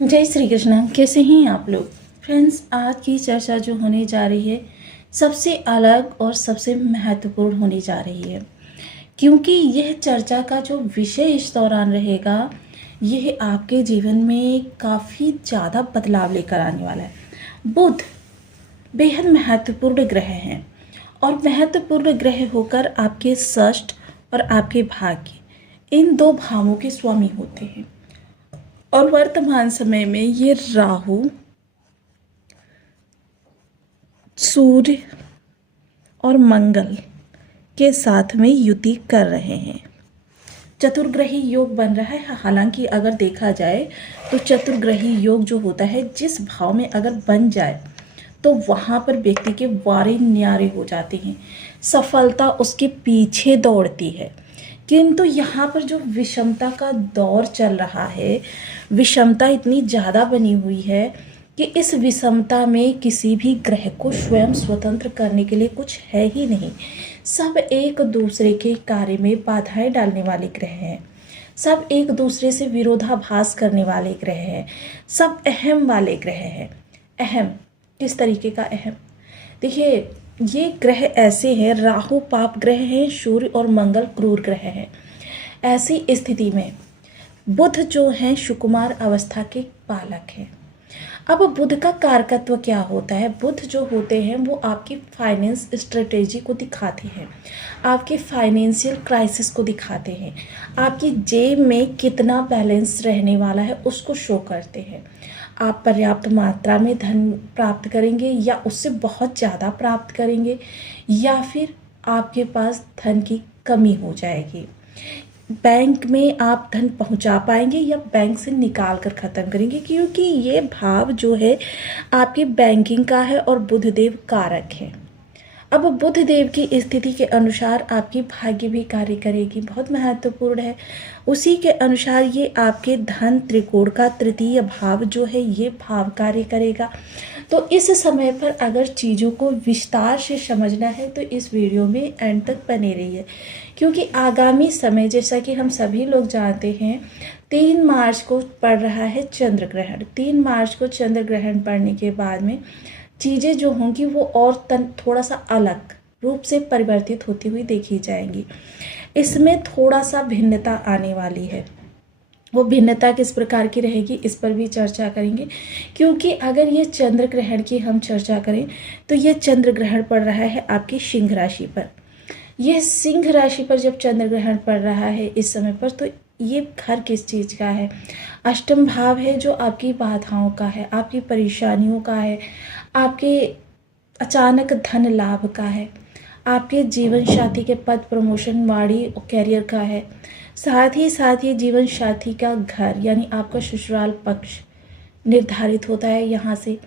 जय श्री कृष्ण। कैसे हैं आप लोग फ्रेंड्स? आज की चर्चा जो होने जा रही है सबसे अलग और सबसे महत्वपूर्ण होने जा रही है, क्योंकि यह चर्चा का जो विषय इस दौरान रहेगा यह आपके जीवन में काफ़ी ज़्यादा बदलाव लेकर आने वाला है। बुध बेहद महत्वपूर्ण ग्रह हैं और महत्वपूर्ण ग्रह होकर आपके षष्ठ और आपके भाग्य इन दो भावों के स्वामी होते हैं। और वर्तमान समय में ये राहु, सूर्य और मंगल के साथ में युति कर रहे हैं। चतुर्ग्रही योग बन रहा है। हालांकि अगर देखा जाए तो चतुर्ग्रही योग जो होता है जिस भाव में अगर बन जाए तो वहाँ पर व्यक्ति के वारे न्यारे हो जाते हैं, सफलता उसके पीछे दौड़ती है। किंतु यहाँ पर जो विषमता का दौर चल रहा है, विषमता इतनी ज़्यादा बनी हुई है कि इस विषमता में किसी भी ग्रह को स्वयं स्वतंत्र करने के लिए कुछ है ही नहीं। सब एक दूसरे के कार्य में बाधाएं डालने वाले ग्रह हैं, सब एक दूसरे से विरोधाभास करने वाले ग्रह हैं, सब अहम वाले ग्रह हैं। अहम किस तरीके का अहम? देखिए, ये ग्रह ऐसे हैं, राहु पाप ग्रह हैं, सूर्य और मंगल क्रूर ग्रह हैं। ऐसी स्थिति में बुध जो हैं सुकुमार अवस्था के पालक हैं। अब बुध का कारकत्व क्या होता है? बुध जो होते हैं वो आपकी फाइनेंस स्ट्रेटेजी को दिखाते हैं, आपके फाइनेंशियल क्राइसिस को दिखाते हैं, आपकी जेब में कितना बैलेंस रहने वाला है उसको शो करते हैं। आप पर्याप्त मात्रा में धन प्राप्त करेंगे या उससे बहुत ज़्यादा प्राप्त करेंगे, या फिर आपके पास धन की कमी हो जाएगी। बैंक में आप धन पहुंचा पाएंगे या बैंक से निकाल कर ख़त्म करेंगे, क्योंकि ये भाव जो है आपकी बैंकिंग का है और बुधदेव कारक है। अब बुधदेव की स्थिति के अनुसार आपकी भाग्य भी कार्य करेगी, बहुत महत्वपूर्ण है। उसी के अनुसार ये आपके धन त्रिकोण का तृतीय भाव जो है ये भाव कार्य करेगा। तो इस समय पर अगर चीज़ों को विस्तार से समझना है तो इस वीडियो में एंड तक बने रहिए, क्योंकि आगामी समय जैसा कि हम सभी लोग जानते हैं 3 मार्च को पड़ रहा है चंद्र ग्रहण। 3 मार्च को चंद्र ग्रहण पड़ने के बाद में चीज़ें जो होंगी वो और थोड़ा सा अलग रूप से परिवर्तित होती हुई देखी जाएंगी। इसमें थोड़ा सा भिन्नता आने वाली है। वो भिन्नता किस प्रकार की रहेगी इस पर भी चर्चा करेंगे, क्योंकि अगर ये चंद्र ग्रहण की हम चर्चा करें तो ये चंद्र ग्रहण पड़ रहा है आपकी सिंह राशि पर। यह सिंह राशि पर जब चंद्र ग्रहण पड़ रहा है इस समय पर, तो ये घर किस चीज़ का है? अष्टम भाव है, जो आपकी बाधाओं का है, आपकी परेशानियों का है, आपके अचानक धन लाभ का है, आपके जीवन साथी के पद प्रमोशन वाणी और कैरियर का है। साथ ही जीवन साथी का घर यानी आपका ससुराल पक्ष निर्धारित होता है यहाँ से।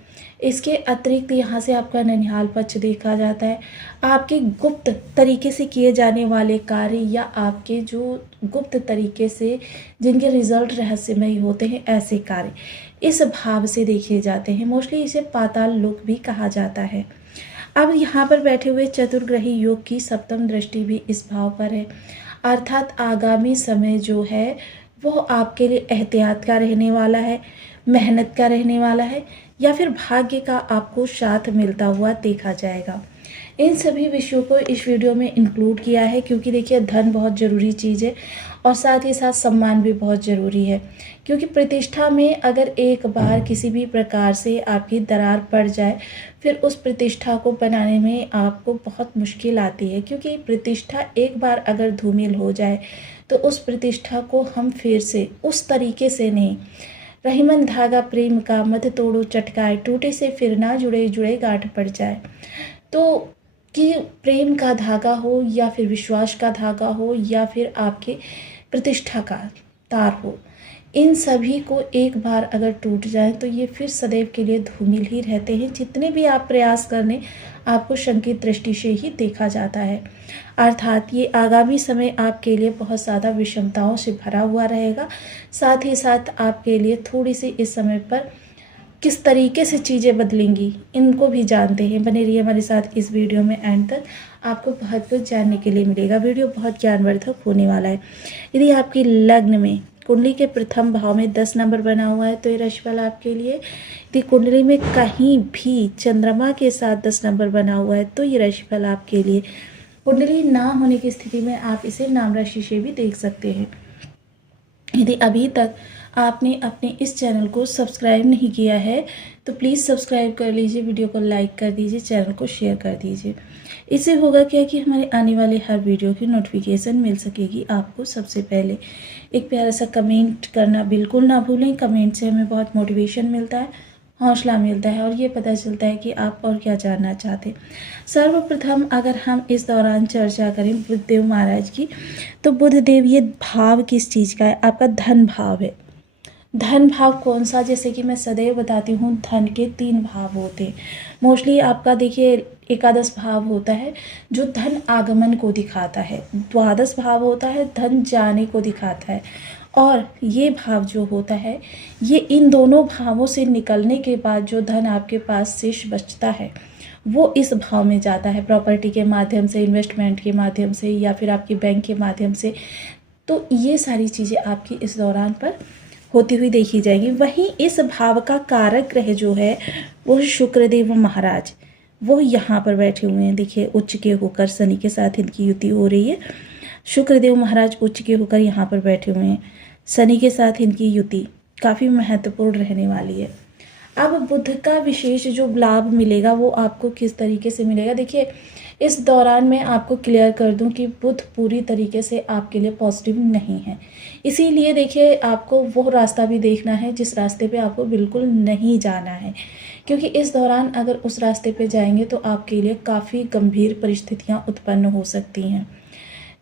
इसके अतिरिक्त यहाँ से आपका ननिहाल पक्ष देखा जाता है। आपके गुप्त तरीके से किए जाने वाले कार्य या आपके जो गुप्त तरीके से जिनके रिजल्ट रहस्यमयी होते हैं, ऐसे कार्य इस भाव से देखे जाते हैं। मोस्टली इसे पाताल लोक भी कहा जाता है। अब यहाँ पर बैठे हुए चतुर्ग्रही योग की सप्तम दृष्टि भी इस भाव पर है, अर्थात आगामी समय जो है वो आपके लिए एहतियात का रहने वाला है, मेहनत का रहने वाला है, या फिर भाग्य का आपको साथ मिलता हुआ देखा जाएगा। इन सभी विषयों को इस वीडियो में इंक्लूड किया है, क्योंकि देखिए धन बहुत ज़रूरी चीज़ है और साथ ही साथ सम्मान भी बहुत ज़रूरी है। क्योंकि प्रतिष्ठा में अगर एक बार किसी भी प्रकार से आपकी दरार पड़ जाए फिर उस प्रतिष्ठा को बनाने में आपको बहुत मुश्किल आती है, क्योंकि प्रतिष्ठा एक बार अगर धूमिल हो जाए तो उस प्रतिष्ठा को हम फिर से उस तरीके से नहीं, रहीमन धागा प्रेम का मत तोड़ो चटकाए, टूटे से फिर ना जुड़े जुड़े गांठ पड़ जाए। तो कि प्रेम का धागा हो या फिर विश्वास का धागा हो या फिर आपके प्रतिष्ठा का तार हो, इन सभी को एक बार अगर टूट जाए तो ये फिर सदैव के लिए धूमिल ही रहते हैं। जितने भी आप प्रयास करने आपको शंकित दृष्टि से ही देखा जाता है। अर्थात ये आगामी समय आपके लिए बहुत ज़्यादा विषमताओं से भरा हुआ रहेगा। साथ ही साथ आपके लिए थोड़ी सी इस समय पर किस तरीके से चीज़ें बदलेंगी इनको भी जानते हैं। बने रहिए हमारे साथ इस वीडियो में एंड तक, आपको बहुत कुछ जानने के लिए मिलेगा। वीडियो बहुत ज्ञानवर्धक होने वाला है। यदि आपकी लग्न में कुंडली के प्रथम भाव में 10 नंबर बना हुआ है तो ये राशिफल आपके लिए। यदि कुंडली में कहीं भी चंद्रमा के साथ 10 नंबर बना हुआ है तो ये राशिफल आपके लिए। कुंडली ना होने की स्थिति में आप इसे नाम राशि से भी देख सकते हैं। यदि अभी तक आपने अपने इस चैनल को सब्सक्राइब नहीं किया है तो प्लीज़ सब्सक्राइब कर लीजिए, वीडियो को लाइक कर दीजिए, चैनल को शेयर कर दीजिए। इससे होगा क्या कि हमारे आने वाले हर वीडियो की नोटिफिकेशन मिल सकेगी आपको सबसे पहले। एक प्यारा सा कमेंट करना बिल्कुल ना भूलें, कमेंट से हमें बहुत मोटिवेशन मिलता है, हौसला मिलता है और ये पता चलता है कि आप और क्या जानना चाहते हैं। सर्वप्रथम अगर हम इस दौरान चर्चा करें बुद्धदेव महाराज की, तो बुद्धदेव ये भाव किस चीज़ का है? आपका धन भाव है। धन भाव कौन सा? जैसे कि मैं सदैव बताती हूँ, धन के 3 भाव होते हैं। मोस्टली आपका देखिए एकादश भाव होता है जो धन आगमन को दिखाता है, द्वादश भाव होता है धन जाने को दिखाता है, और ये भाव जो होता है ये इन दोनों भावों से निकलने के बाद जो धन आपके पास शेष बचता है वो इस भाव में जाता है, प्रॉपर्टी के माध्यम से, इन्वेस्टमेंट के माध्यम से या फिर आपकी बैंक के माध्यम से। तो ये सारी चीज़ें आपकी इस दौरान पर होती हुई देखी जाएगी। वहीं इस भाव का कारक ग्रह जो है वो शुक्रदेव महाराज, वो यहाँ पर बैठे हुए हैं। देखिए उच्च के होकर शनि के साथ इनकी युति हो रही है। शुक्रदेव महाराज उच्च के होकर यहाँ पर बैठे हुए हैं, शनि के साथ इनकी युति काफ़ी महत्वपूर्ण रहने वाली है। अब बुध का विशेष जो लाभ मिलेगा वो आपको किस तरीके से मिलेगा? देखिए इस दौरान मैं आपको क्लियर कर दूं कि बुध पूरी तरीके से आपके लिए पॉजिटिव नहीं है, इसीलिए देखिए आपको वो रास्ता भी देखना है जिस रास्ते पे आपको बिल्कुल नहीं जाना है, क्योंकि इस दौरान अगर उस रास्ते पे जाएंगे तो आपके लिए काफ़ी गंभीर परिस्थितियाँ उत्पन्न हो सकती हैं।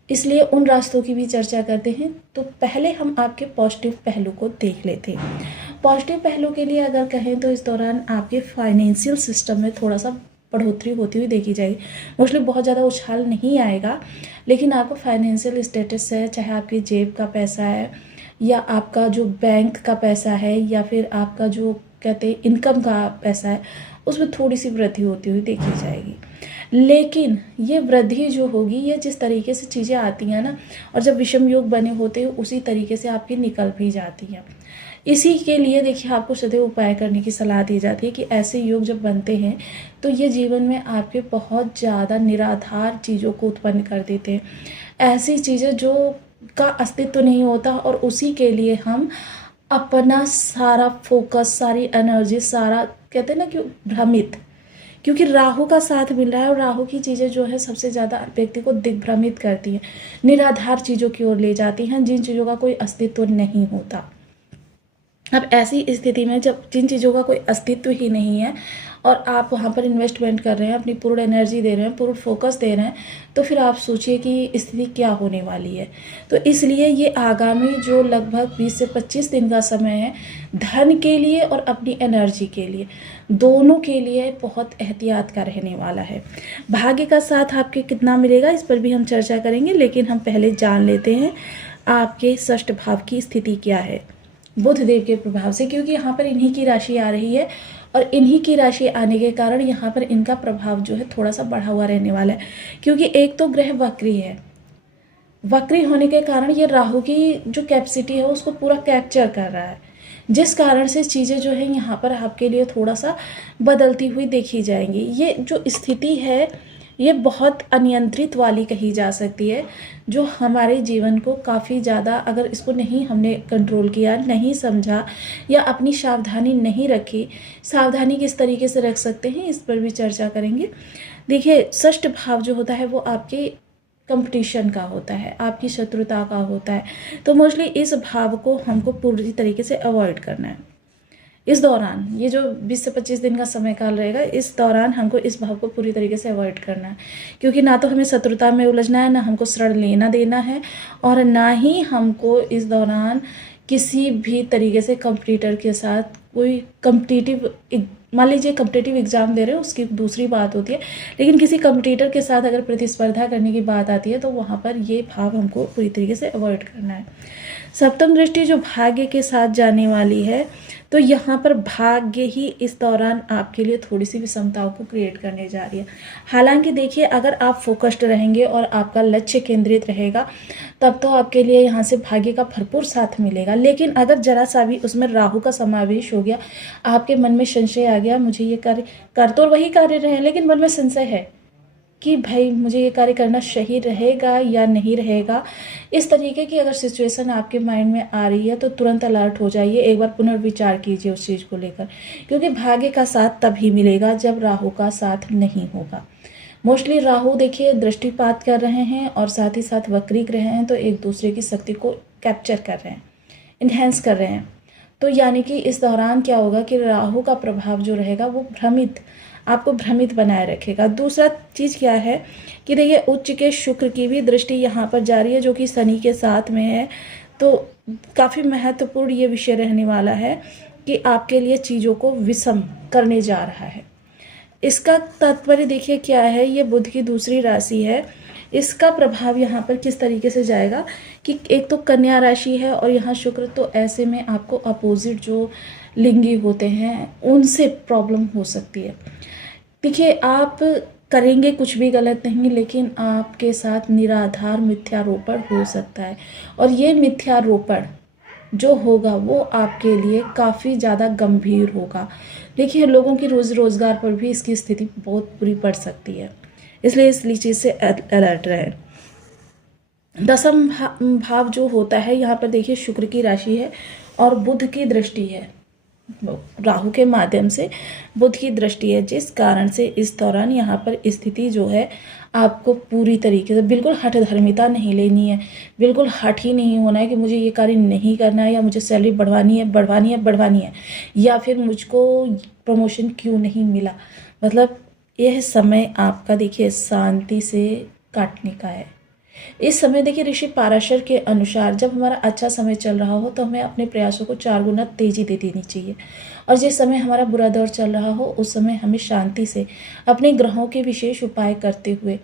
इसलिए उन रास्तों की भी चर्चा करते हैं। तो पहले हम आपके पॉजिटिव पहलू को देख लेते हैं। पॉजिटिव पहलू के लिए अगर कहें तो इस दौरान आपके फाइनेंशियल सिस्टम में थोड़ा सा बढ़ोतरी होती हुई देखी जाएगी। मोस्टली बहुत ज़्यादा उछाल नहीं आएगा, लेकिन आपको फाइनेंशियल स्टेटस है, चाहे आपकी जेब का पैसा है या आपका जो बैंक का पैसा है या फिर आपका जो कहते हैं इनकम का पैसा है, उसमें थोड़ी सी वृद्धि होती हुई देखी जाएगी। लेकिन ये वृद्धि जो होगी ये जिस तरीके से चीज़ें आती हैं ना, और जब विषम योग बने होते हैं उसी तरीके से आपकी निकल भी जाती हैं। इसी के लिए देखिए आपको सदैव उपाय करने की सलाह दी जाती है कि ऐसे योग जब बनते हैं तो ये जीवन में आपके बहुत ज़्यादा निराधार चीज़ों को उत्पन्न कर देते हैं, ऐसी चीज़ें जो का अस्तित्व नहीं होता, और उसी के लिए हम अपना सारा फोकस, सारी एनर्जी, सारा कहते हैं ना कि भ्रमित, क्योंकि राहु का साथ मिल रहा है और राहु की चीज़ें जो है सबसे ज़्यादा व्यक्ति को दिग्भ्रमित करती हैं, निराधार चीज़ों की ओर ले जाती हैं जिन चीज़ों का कोई अस्तित्व नहीं होता। अब ऐसी स्थिति में जब जिन चीज़ों का कोई अस्तित्व ही नहीं है और आप वहाँ पर इन्वेस्टमेंट कर रहे हैं, अपनी पूर्ण एनर्जी दे रहे हैं, पूर्ण फोकस दे रहे हैं, तो फिर आप सोचिए कि स्थिति क्या होने वाली है। तो इसलिए ये आगामी जो लगभग 20 से 25 दिन का समय है, धन के लिए और अपनी एनर्जी के लिए, दोनों के लिए बहुत एहतियात का रहने वाला है। भाग्य का साथ आपके कितना मिलेगा इस पर भी हम चर्चा करेंगे, लेकिन हम पहले जान लेते हैं आपके षष्ठ भाव की स्थिति क्या है बुध देव के प्रभाव से, क्योंकि यहाँ पर इन्हीं की राशि आ रही है और इन्हीं की राशि आने के कारण यहाँ पर इनका प्रभाव जो है थोड़ा सा बढ़ा हुआ रहने वाला है। क्योंकि एक तो ग्रह वक्री है, वक्री होने के कारण ये राहु की जो कैपेसिटी है उसको पूरा कैप्चर कर रहा है, जिस कारण से चीज़ें जो है यहाँ पर आपके लिए थोड़ा सा बदलती हुई देखी जाएंगी। ये जो स्थिति है ये बहुत अनियंत्रित वाली कही जा सकती है, जो हमारे जीवन को काफ़ी ज़्यादा, अगर इसको नहीं हमने कंट्रोल किया, नहीं समझा या अपनी सावधानी नहीं रखी, सावधानी किस तरीके से रख सकते हैं इस पर भी चर्चा करेंगे। देखिए षष्ठ भाव जो होता है वो आपके कंपटीशन का होता है, आपकी शत्रुता का होता है, तो मोस्टली इस भाव को हमको पूरी तरीके से अवॉइड करना है। इस दौरान ये जो 20 से 25 दिन का समय काल रहेगा, इस दौरान हमको इस भाव को पूरी तरीके से अवॉइड करना है, क्योंकि ना तो हमें शत्रुता में उलझना है, ना हमको शरण लेना देना है, और ना ही हमको इस दौरान किसी भी तरीके से कंपटीटर के साथ कोई कम्पिटिटिव, मान लीजिए कम्पिटिटिव एग्जाम दे रहे हो उसकी दूसरी बात होती है, लेकिन किसी कंपटीटर के साथ अगर प्रतिस्पर्धा करने की बात आती है तो वहाँ पर ये भाव हमको पूरी तरीके से अवॉइड करना है। सप्तम दृष्टि जो भाग्य के साथ जाने वाली है तो यहाँ पर भाग्य ही इस दौरान आपके लिए थोड़ी सी विषमताओं को क्रिएट करने जा रही है। हालांकि देखिए, अगर आप फोकस्ड रहेंगे और आपका लक्ष्य केंद्रित रहेगा तब तो आपके लिए यहाँ से भाग्य का भरपूर साथ मिलेगा। लेकिन अगर जरा सा भी उसमें राहु का समावेश हो गया, आपके मन में संशय आ गया, मुझे ये कार्य कर तो वही कार्य रहे हैं लेकिन मन में संशय है कि भाई मुझे ये कार्य करना सही रहेगा या नहीं रहेगा, इस तरीके की अगर सिचुएशन आपके माइंड में आ रही है तो तुरंत अलर्ट हो जाइए, एक बार पुनर्विचार कीजिए उस चीज़ को लेकर। क्योंकि भाग्य का साथ तभी मिलेगा जब राहु का साथ नहीं होगा। मोस्टली राहु देखिए दृष्टिपात कर रहे हैं और साथ ही साथ वक्री ग्रह हैं, तो एक दूसरे की शक्ति को कैप्चर कर रहे हैं, इन्हेंस कर रहे हैं। तो यानी कि इस दौरान क्या होगा कि राहु का प्रभाव जो रहेगा वो आपको भ्रमित बनाए रखेगा। दूसरा चीज़ क्या है कि देखिए, उच्च के शुक्र की भी दृष्टि यहाँ पर जा रही है जो कि शनि के साथ में है। तो काफ़ी महत्वपूर्ण ये विषय रहने वाला है कि आपके लिए चीज़ों को विषम करने जा रहा है। इसका तात्पर्य देखिए क्या है, ये बुध की दूसरी राशि है, इसका प्रभाव यहाँ पर किस तरीके से जाएगा कि एक तो कन्या राशि है और यहाँ शुक्र, तो ऐसे में आपको अपोजिट जो लिंगी होते हैं उनसे प्रॉब्लम हो सकती है। देखिए, आप करेंगे कुछ भी गलत नहीं, लेकिन आपके साथ निराधार मिथ्यारोपण हो सकता है और ये मिथ्यारोपण जो होगा वो आपके लिए काफ़ी ज़्यादा गंभीर होगा। देखिए, लोगों की रोज़गार पर भी इसकी स्थिति बहुत बुरी पड़ सकती है, इसलिए इस चीज़ से अलर्ट रहें। दसम भाव जो होता है यहाँ पर देखिए शुक्र की राशि है और बुध की दृष्टि है, राहु के माध्यम से बुध की दृष्टि है, जिस कारण से इस दौरान यहाँ पर स्थिति जो है आपको पूरी तरीके से बिल्कुल हठधर्मिता नहीं लेनी है, बिल्कुल हठ ही नहीं होना है कि मुझे ये कार्य नहीं करना है या मुझे सैलरी बढ़वानी है या फिर मुझको प्रमोशन क्यों नहीं मिला। मतलब यह समय आपका देखिए शांति से काटने का है। इस समय देखिए ऋषि पाराशर के अनुसार जब हमारा अच्छा समय चल रहा हो तो हमें अपने प्रयासों को 4 गुना तेजी दे देनी चाहिए, और जिस समय हमारा बुरा दौर चल रहा हो उस समय हमें शांति से अपने ग्रहों के विशेष उपाय करते हुए